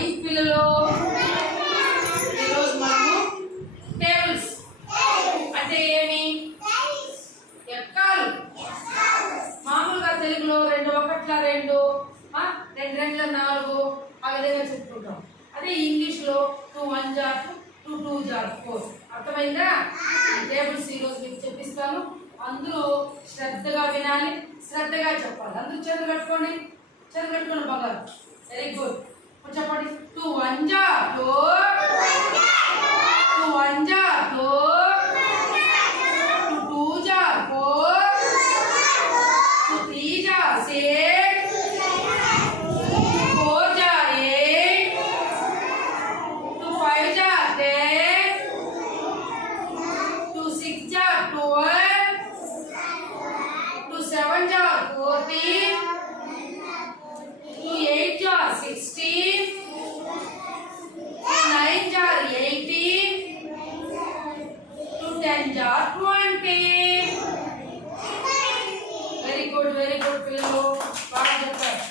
రైట్ పిల్లలు, ఈరోజు మనము టేబుల్స్ అంటే ఏమి ఎక్కాలు. మామూలుగా తెలుగులో 2 1 2 2 2 4 ఆ విధంగా చెప్పుకుంటాం. అదే ఇంగ్లీష్ లో 2 1 2 2 4. అర్థమైందా? టేబుల్స్ ఈరోజు మీకు చెప్పిస్తాను. అందులో శ్రద్ధగా వినాలి, శ్రద్ధగా చెప్పాలి. అందరూ చేతులు కట్టుకోండి, చేతులు కట్టుకోండి బాగా. Very good. చెప్పండి. 2 1 2 2 1 2 2 2 4 2 3 6 4 8 2 5 10 2 6 12 2 7 14 2 8 16 2 9 18 2 10 20. వెరీ గుడ్ పిల్లలు, బాగా చెప్పారు.